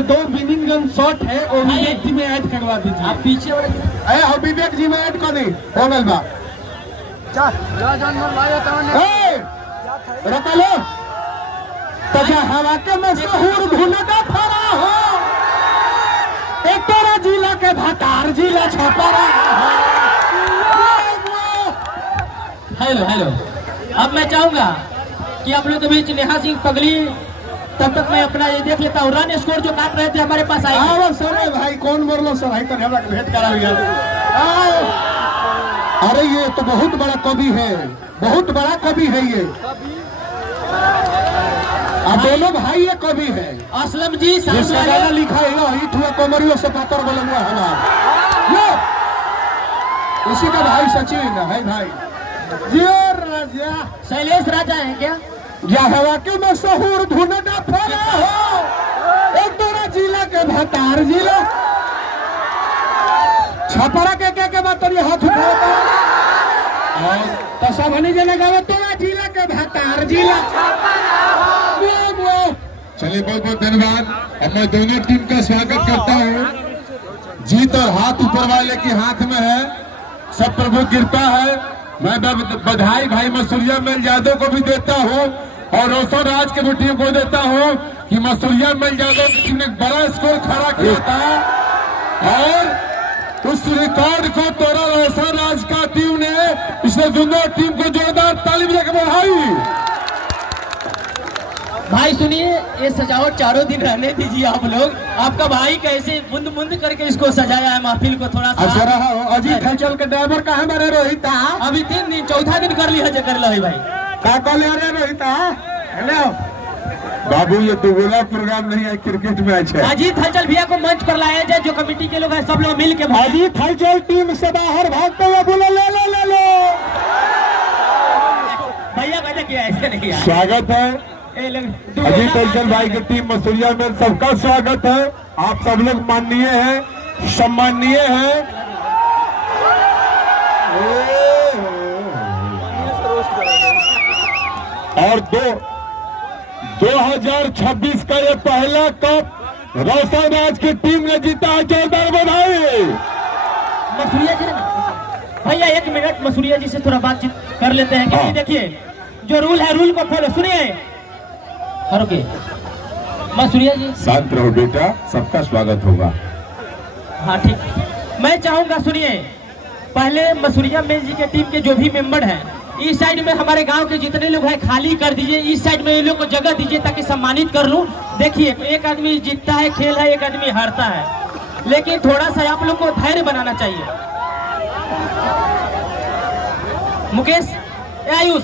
जो 2 winning run shot है वो विवेक जी में ऐड करवा दीजिए। आप पीछे वाले विवेक जी में ऐड कर दी हो गल बा रोका लो तो क्या हवा के मशहूर भूलना फरा हो तेरा जिला के भतार जिला छपरा। Hello hello. अब मैं चाहूंगा कि आप लोग के बीच नेहा सिंह पगली, तब तक मैं अपना ये देख लेता हूँ। रन स्कोर जो काट रहे थे हमारे पास आए सर भाई कौन बोलो सर भाई तो हमरा भेंट करा लिया। अरे ये तो बहुत बड़ा कवि है, बहुत बड़ा कवि है ये। अब दोनों भाई ये कवि है। असलम जी गाना लिखा है ना कमरियों से पातर बोला हुआ हमारा उसी का भाई सचिन है भाई। राजा शैलेश राजा है क्या? या हवा के मशहूर धुनना फरा हो एक तोरा जिला के भतार जिला छपरा के बात तो हाथ उठाता तो सब हनी जने गावे तोरा जिला के भतार जिला। चलिए बहुत बहुत धन्यवाद। अब मैं दोनों टीम का स्वागत करता हूँ। जीत और हाथ ऊपर वाले के हाथ में है, सब प्रभु कृपा है। मैं बधाई भाई मसूरिया मेल यादव को भी देता हूँ और रोशन राज के भी टीम को देता हूँ कि मसूरिया मेल यादव की टीम ने बड़ा स्कोर खड़ा किया था और उस रिकॉर्ड को तोड़ा रोशन राज का टीम ने। इसने दोनों टीम को जोरदार ताली बजाकर बढ़ाई। भाई सुनिए, ये सजावट चारों दिन रहने दीजिए आप लोग। आपका भाई कैसे बुंद बुंद करके इसको सजाया है महफिल को थोड़ा सा। अजीत हलचल के ड्राइवर कहाँ मेरे रोहित अभी 3 दिन चौथा दिन कर लिया है कर लो भाई का कॉल अरे रोहित हेलो बाबू ये तो गोला प्रोग्राम नहीं है, क्रिकेट मैच है। अजीत हलचल भैया को मंच पर लाया जाए, जो कमेटी के लोग हैं सब लोग मिल के। अजीत हलचल टीम से बाहर भागते हुए बोलो ले लो ले लो। भैया कहते कि ऐसे नहीं है। स्वागत है अजीत हलचल भाई की टीम मसूरिया में, सबका स्वागत है। आप सब लोग माननीय हैं, सम्माननीय हैं। और 2026 का ये पहला कप रोशन राज की टीम ने जीता है। जोरदार बधाई। मसूरिया जी भैया 1 मिनट मसूरिया जी से थोड़ा बातचीत कर लेते हैं। क्योंकि देखिए जो रूल है रूल को फॉलो सुनिए। मसूरिया जी शांत रहो बेटा, सबका स्वागत होगा। हाँ ठीक। मैं चाहूंगा सुनिए, पहले मसूरिया मेल जी के टीम के जो भी मेंबर हैं इस साइड में हमारे गांव के जितने लोग हैं खाली कर दीजिए। इस साइड में ये लोग को जगह दीजिए ताकि सम्मानित कर लूं। देखिए एक आदमी जीतता है खेल है, एक आदमी हारता है, लेकिन थोड़ा सा आप लोग को धैर्य बनाना चाहिए। मुकेश आयुष